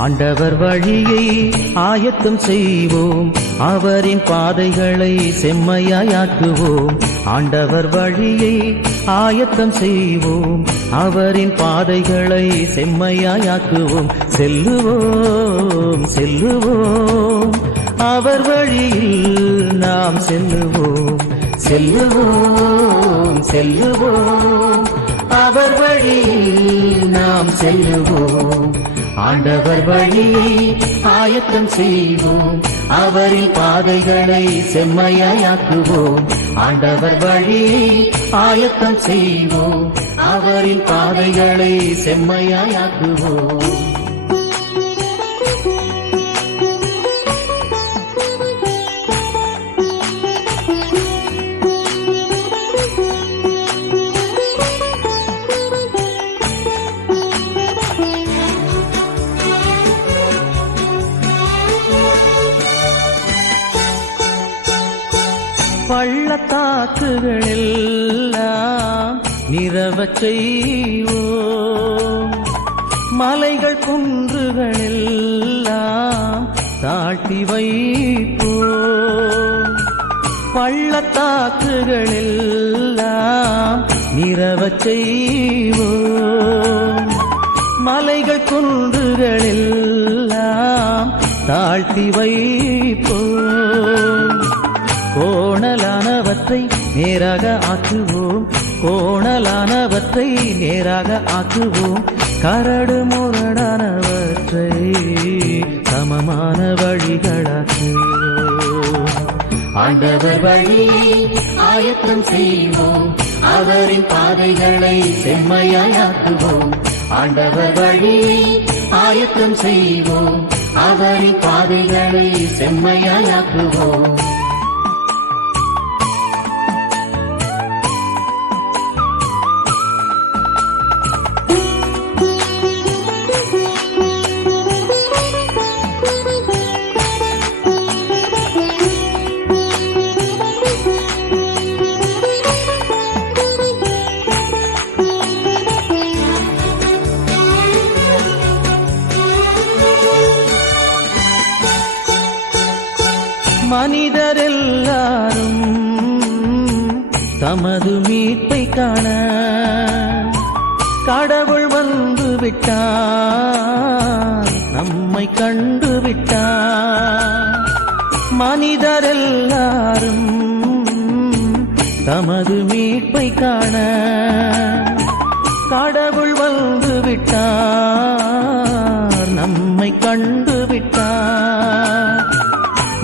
ஆண்டவர் வழியை ஆயத்தம் செய்வோம், அவரின் பாதைகளை செம்மையாக்குவோம். ஆண்டவர் வழியை ஆயத்தம் செய்வோம், அவரின் பாதைகளை செம்மையாக்குவோம். செல்லுவோம் செல்லுவோம், அவர் வழியில் நாம் செல்லுவோம். செல்லுவோம் செல்லுவோம், அவர் வழியில் நாம் செல்லுவோம். ஆண்டவர் வழியை ஆயத்தம் செய்வோம், அவரின் பாதைகளை செம்மையாக்குவோம். ஆண்டவர் வழியை ஆயத்தம் செய்வோம், அவரின் பாதைகளை செம்மையாக்குவோம். பள்ளத்தாக்குகளெல்லாம் நிரவச் செய்வோம், மலைகள் குன்றுகளெல்லாம் தாழ்த்தி வைப்போம். பள்ளத்தாக்குகளெல்லாம் நிரவச் செய்வோம், மலைகள் குன்றுகளெல்லாம் தாழ்த்தி வைப்போம். கோணலானவற்றை நேராக ஆக்குவோம், கோணலானவற்றை நேராக ஆக்குவோம். கரடு முரடானவற்றை சமமான வழிகளாக்குவோம். ஆண்டவர் வழியை ஆயத்தம் செய்வோம், அவரின் பாதைகளை செம்மையாக்குவோம். ஆண்டவர் வழியை ஆயத்தம் செய்வோம், அவரின் பாதைகளை செம்மையாக்குவோம். மனிதரெல்லாரும் தமது மீட்பை காண கடவுள் வந்து விட்டார், நம்மை கண்டு விட்டார். மனிதரெல்லாரும் தமது மீட்பை காண கடவுள் வந்து விட்டார், நம்மை கண்டு விட்டார்.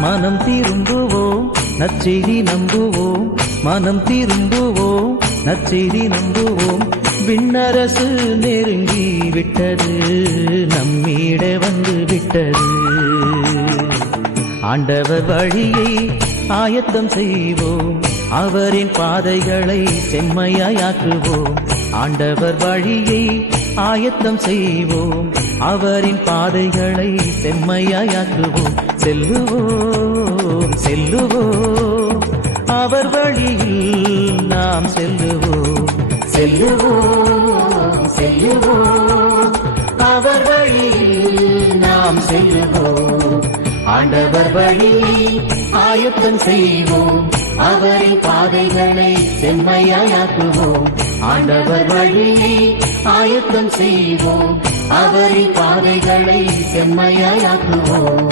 மனம் திரும்புவோம், நற்செய்தி நம்புவோம். மனம் திரும்புவோம், நற்செய்தி நம்புவோம். விண்ணரசு நெருங்கி விட்டது, நம்மீட வந்து விட்டது. ஆண்டவர் வழியை ஆயத்தம் செய்வோம், அவரின் பாதைகளை செம்மையாக்குவோம். ஆண்டவர் வழியை ஆயத்தம் செய்வோம், அவரின் பாதைகளை செம்மையாக்குவோம். செல்லுவோம் செல்லுவோம், அவர் வழியில் நாம் செல்லுவோம். செல்லுவோம் செல்லுவோம், அவர் வழியில் நாம் செல்லுவோம். ஆண்டவர் வழியை ஆயத்தம் செய்வோம், அவரின் பாதைகளை செம்மையாக்குவோம். ஆண்டவர் வழியை ஆயத்தம் செய்வோம், அவரின் பாதைகளை செம்மையாக்குவோம்.